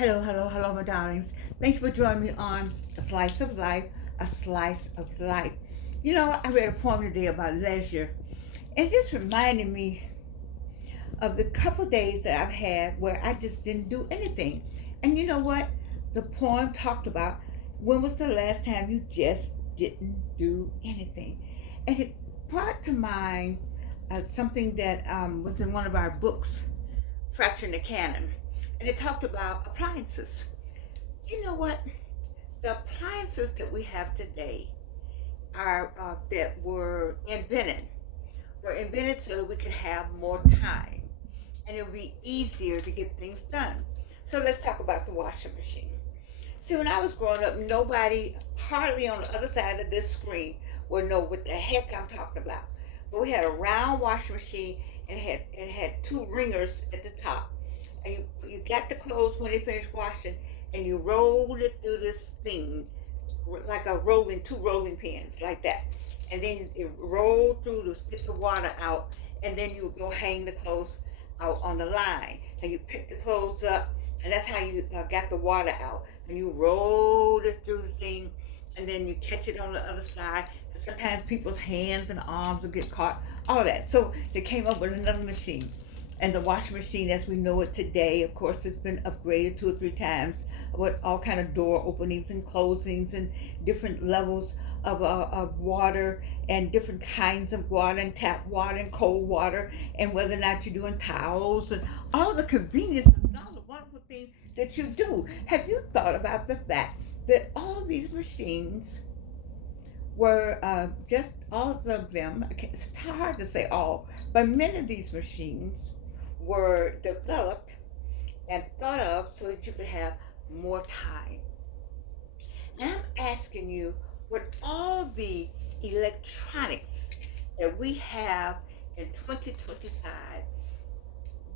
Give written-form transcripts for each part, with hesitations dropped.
Hello, hello, hello, my darlings. Thank you for joining me on A Slice of Life, A Slice of Life. You know, I read a poem today about leisure, and it just reminded me of the couple days that I've had where I just didn't do anything. And you know what? The poem talked about when was the last time you just didn't do anything? And it brought to mind something that was in one of our books, Fracturing the Canon, and it talked about appliances. You know what? The appliances that we have today are that were invented so that we could have more time and it would be easier to get things done. So let's talk about the washing machine. See, when I was growing up, nobody, hardly on the other side of this screen, would know what the heck I'm talking about. But we had a round washing machine and it had two ringers at the top. And you got the clothes when they finished washing and you rolled it through this thing like two rolling pins like that. And then it rolled through to spit the water out and then you would go hang the clothes out on the line. And you pick the clothes up and that's how you got the water out. And you rolled it through the thing and then you catch it on the other side. And sometimes people's hands and arms will get caught, all of that. So they came up with another machine. And the washing machine as we know it today, of course, it's been upgraded two or three times with all kind of door openings and closings and different levels of water and different kinds of water and tap water and cold water and whether or not you're doing towels and all the conveniences and all the wonderful things that you do. Have you thought about the fact that all these machines were just all of them, it's hard to say all, but many of these machines were developed and thought of so that you could have more time. And I'm asking you, with all the electronics that we have in 2025,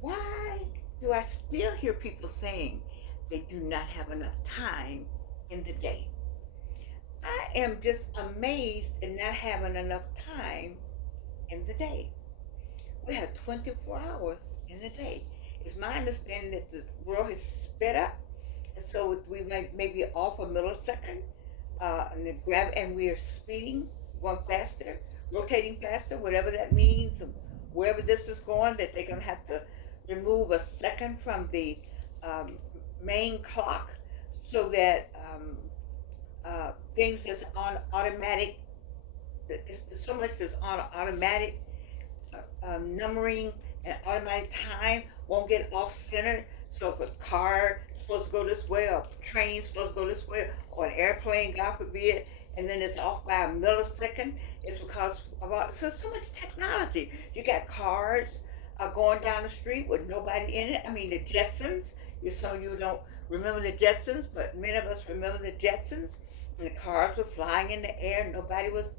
why do I still hear people saying they do not have enough time in the day? I am just amazed at not having enough time in the day. We have 24 hours in a day. It's my understanding that the world has sped up, and so we may be off a millisecond, and we are speeding, going faster, rotating faster, whatever that means, and wherever this is going, that they're going to have to remove a second from the um, main clock so that things that's on automatic, there's so much that's on automatic numbering and automatic time won't get off center. So if a car is supposed to go this way, or a train is supposed to go this way, or an airplane, God forbid, and then it's off by a millisecond, it's because of so much technology. You got cars going down the street with nobody in it. I mean, the Jetsons. Some of you don't remember the Jetsons, but many of us remember the Jetsons. And the cars were flying in the air. Nobody was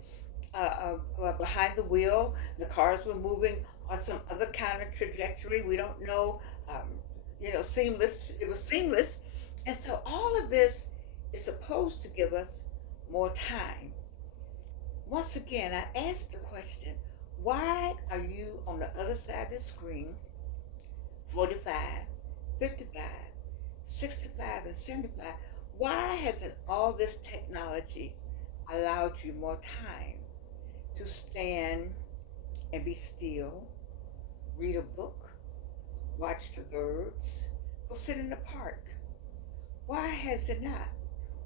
behind the wheel. The cars were moving on some other kind of trajectory. We don't know. Seamless. It was seamless, and so all of this is supposed to give us more time. Once again, I ask the question: why are you on the other side of the screen, 45, 55, 65, and 75? Why hasn't all this technology allowed you more time to stand and be still, read a book, watch the birds, go sit in the park? Why has it not?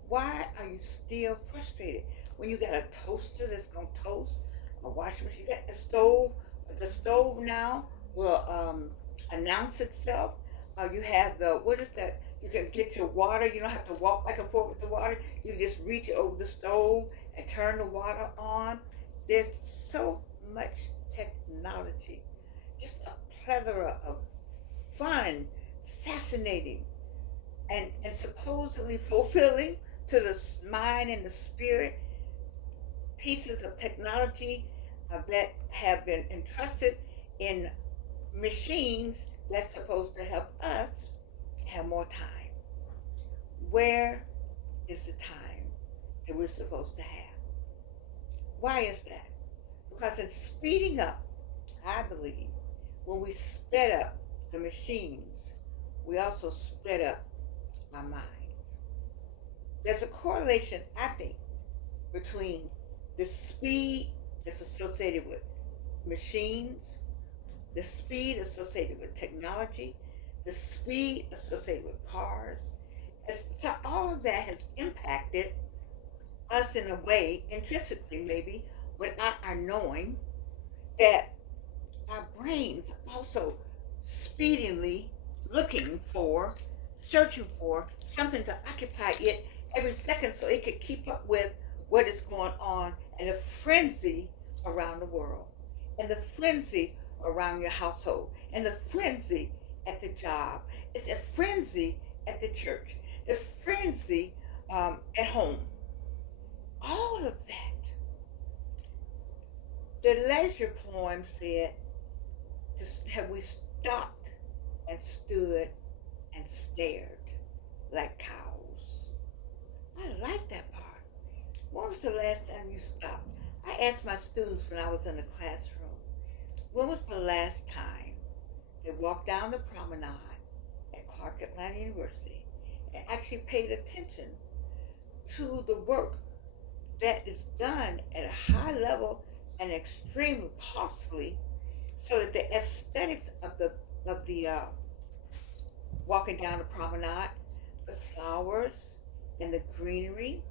Why are you still frustrated when you got a toaster that's gonna toast, a washing machine, you got the stove? The stove now will announce itself. You have what is that? You can get your water. You don't have to walk back and forth with the water. You just reach over the stove and turn the water on. There's so much technology, just a plethora of fun, fascinating, and supposedly fulfilling to the mind and the spirit pieces of technology that have been entrusted in machines that's supposed to help us have more time. Where is the time that we're supposed to have? Why is that? Because in speeding up, I believe, when we sped up the machines, we also sped up our minds. There's a correlation, I think, between the speed that's associated with machines, the speed associated with technology, the speed associated with cars. So all of that has impacted us in a way, intrinsically maybe, without our knowing, that our brains are also speedily looking for, searching for something to occupy it every second so it could keep up with what is going on and the frenzy around the world, and the frenzy around your household, and the frenzy at the job. It's a frenzy at the church, the frenzy at home. All of that. The leisure poem said, have we stopped and stood and stared like cows? I like that part. When was the last time you stopped? I asked my students when I was in the classroom, when was the last time they walked down the promenade at Clark Atlanta University and actually paid attention to the work that is done at a high level and extremely costly, so that the aesthetics of the walking down the promenade, the flowers and the greenery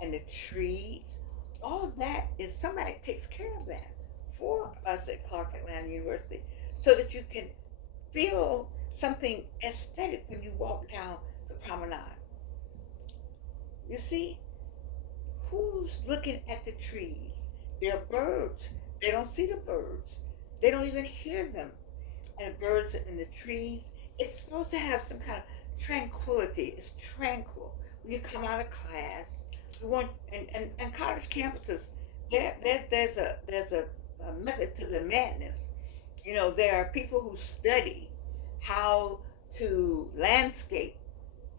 and the trees, all that is somebody takes care of that for us at Clark Atlanta University, so that you can feel something aesthetic when you walk down the promenade. You see, who's looking at the trees? They're birds. They don't see the birds. They don't even hear them. And the birds in the trees, it's supposed to have some kind of tranquility. It's tranquil. When you come out of class, you want, and college campuses, there's a method to the madness. You know, there are people who study how to landscape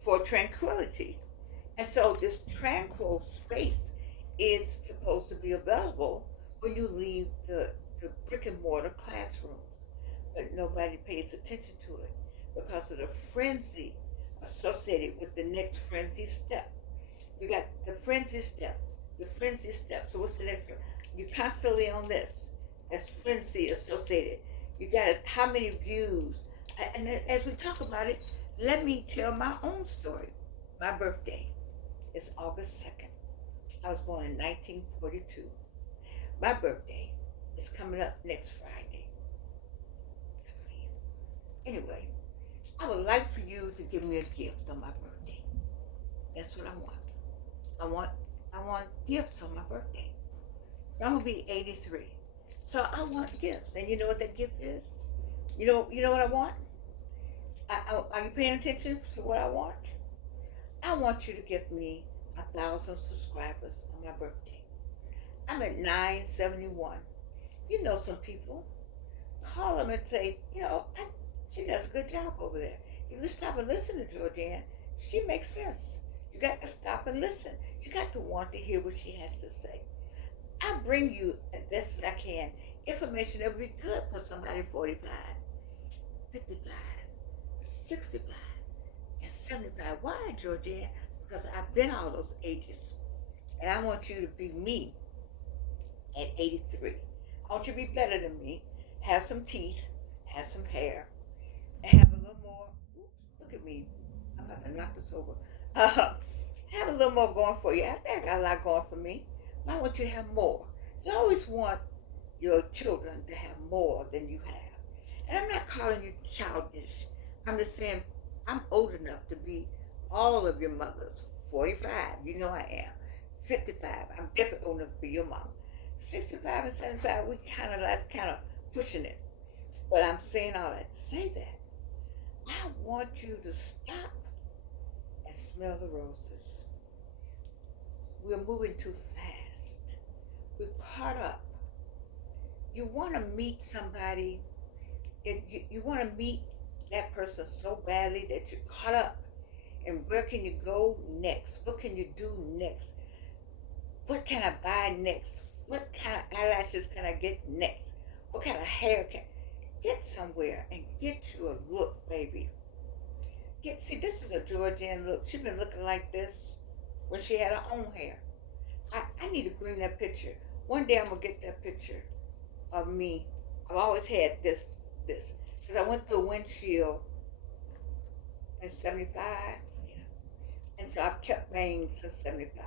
for tranquility. And so this tranquil space is supposed to be available when you leave the brick and mortar classrooms. But nobody pays attention to it because of the frenzy associated with the next frenzy step. You got the frenzy step, the frenzy step. So what's the next? You're constantly on this. That's frenzy associated. You got how many views? And as we talk about it, let me tell my own story. My birthday is August 2nd. I was born in 1942. My birthday is coming up next Friday, I believe. Anyway, I would like for you to give me a gift on my birthday. That's what I want. I want gifts on my birthday. I'm gonna be 83. So I want gifts. And you know what that gift is? You know what I want? Are you paying attention to what I want? I want you to give me 1,000 subscribers on my birthday. I'm at 971. You know some people. Call them and say, she does a good job over there. If you stop and listen to Georgianne, she makes sense. You got to stop and listen. You got to want to hear what she has to say. I bring you, as best as I can, information that would be good for somebody 45, 55, 65, and 75. Why, Georgianne? Because I've been all those ages. And I want you to be me at 83. I want you to be better than me. Have some teeth, have some hair, and have a little more. Oops, look at me. I'm about to knock this over. Have a little more going for you. I think I got a lot going for me. I want you to have more. You always want your children to have more than you have. And I'm not calling you childish. I'm just saying I'm old enough to be all of your mothers. 45, you know I am. 55, I'm definitely old enough to be your mom. 65 and 75, that's kind of pushing it. But I'm saying all that to say that I want you to stop and smell the roses. We're moving too fast. We're caught up. You want to meet somebody, you want to meet that person so badly that you're caught up. And where can you go next? What can you do next? What can I buy next? What kind of eyelashes can I get next? What kind of hair can get somewhere and get you a look, baby? See, this is a Georgian look. She's been looking like this when she had her own hair. I need to bring that picture. One day I'm gonna get that picture of me. I've always had this. Because I went through a windshield in 75. Yeah. And so I've kept bangs since 75.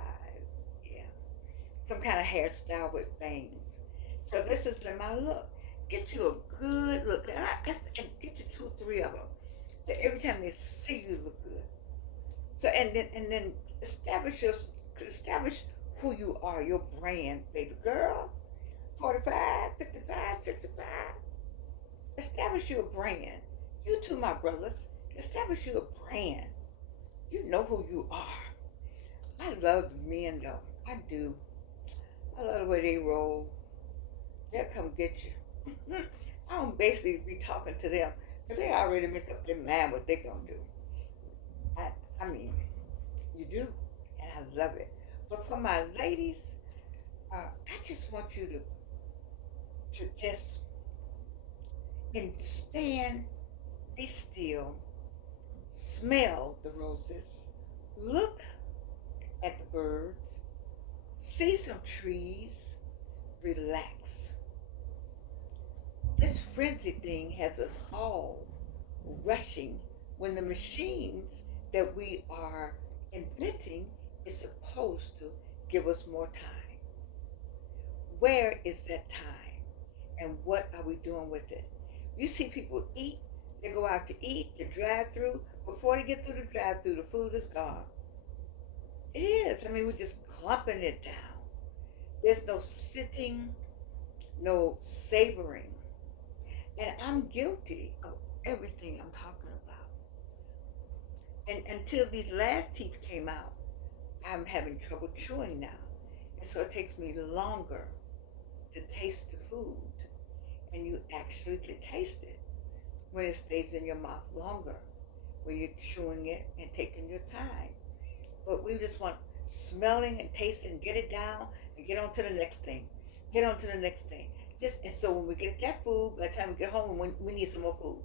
Yeah. Some kind of hairstyle with bangs. So this has been my look. Get you a good look. And get you two, three of them. That every time they see you look good. So and then establish who you are, your brand, baby girl. 45, 55, 65. Establish you a brand. You too, my brothers. Establish you a brand. You know who you are. I love the men though. I do. I love the way they roll. They'll come get you. I don't basically be talking to them, but they already make up their mind what they're gonna do. I mean, you do, and I love it. But for my ladies, I just want you to just and stand, be still, smell the roses, look at the birds, see some trees, relax. This frenzy thing has us all rushing when the machines that we are inventing is supposed to give us more time. Where is that time? And what are we doing with it? You see people eat, they go out to eat, the drive through. Before they get through the drive through, the food is gone. It is. I mean, we're just clumping it down. There's no sitting, no savoring. And I'm guilty of everything I'm talking about. And until these last teeth came out, I'm having trouble chewing now. And so it takes me longer to taste the food. And you actually can taste it when it stays in your mouth longer, when you're chewing it and taking your time. But we just want smelling and tasting, get it down and get on to the next thing. Get on to the next thing. And so when we get that food, by the time we get home, we need some more food.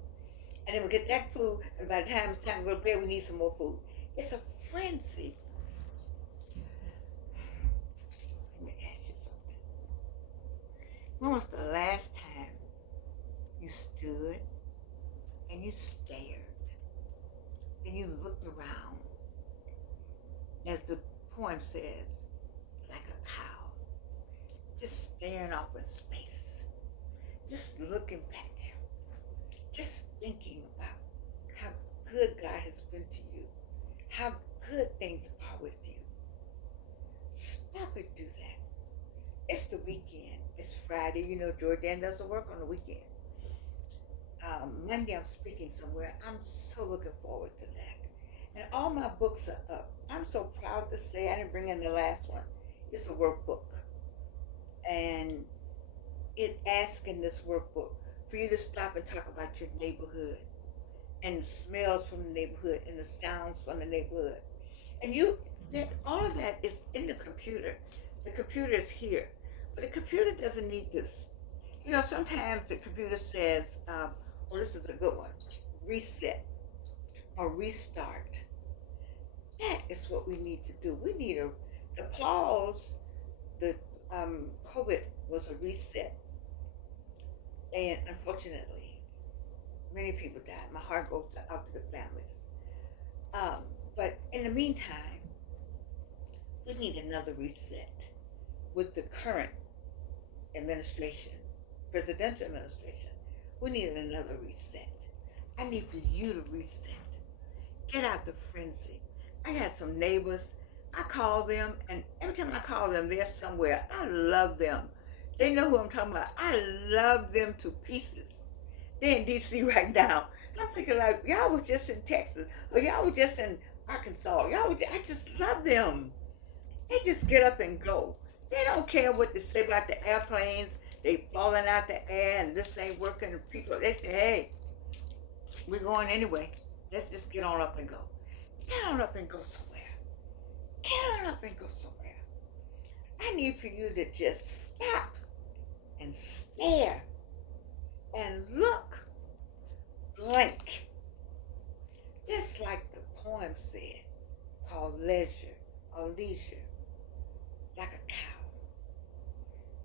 And then we get that food, and by the time it's time to go to bed, we need some more food. It's a frenzy. Let me ask you something. When was the last time you stood and you stared and you looked around, as the poem says, like a cow, just staring off in space, just looking back, just thinking about how good God has been to you, how good things are with you? Stop and do that. It's the weekend. It's Friday. You know, Jordan doesn't work on the weekend. Monday I'm speaking somewhere. I'm so looking forward to that. And all my books are up. I'm so proud to say I didn't bring in the last one. It's a workbook. And it asks in this workbook for you to stop and talk about your neighborhood and the smells from the neighborhood and the sounds from the neighborhood. And all of that is in the computer. The computer is here. But the computer doesn't need this. You know, sometimes the computer says, oh, this is a good one, reset or restart. That is what we need to do. We need the pause. The COVID was a reset. And unfortunately, many people died. My heart goes out to the families. But in the meantime, we need another reset with the current administration, presidential administration. We need another reset. I need for you to reset. Get out the frenzy. I got some neighbors. I call them, and every time I call them, they're somewhere. I love them. They know who I'm talking about. I love them to pieces. They're in D.C. right now. I'm thinking like, y'all was just in Texas, or y'all was just in Arkansas. I just love them. They just get up and go. They don't care what they say about the airplanes. They falling out the air and this ain't working. People, they say, hey, we're going anyway. Let's just get on up and go. Get on up and go somewhere. Get on up and go somewhere. I need for you to just stop and stare and look blank. Just like the poem said, called leisure or leisure, like a cow.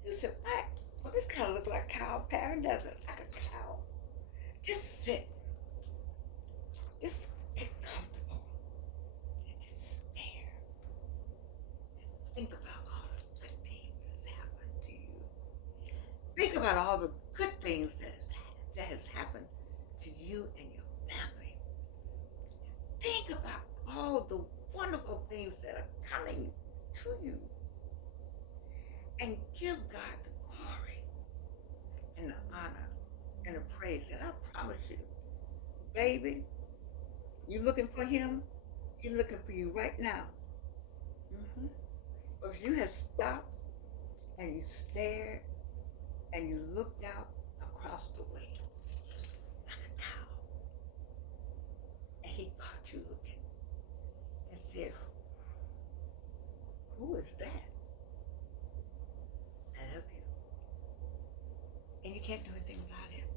You said, what? Well, this kind of looks like a cow pattern, doesn't it? Like a cow. Just sit. Just get comfortable and just stare. Think about all the good things that's happened to you. Think about all the good things that has happened to you and your family. Think about all the wonderful things that are coming to you. And give God the glory and the honor and the praise. And I promise you, baby, you looking for him? He's looking for you right now. But if you have stopped and you stared and you looked out across the way like a cow, and he caught you looking and said, who is that? I love you. And you can't do anything about it.